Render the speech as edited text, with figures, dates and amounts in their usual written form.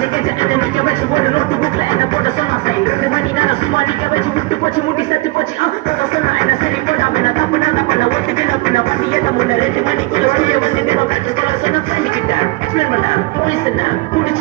வச்சு ஒரு நோட்டு புக்ல என்ன போட்ட சொன்னா சரி 2 மணி நேரம் சும்மா நிக்க வச்சு விட்டு போச்சு முட்டி சத்து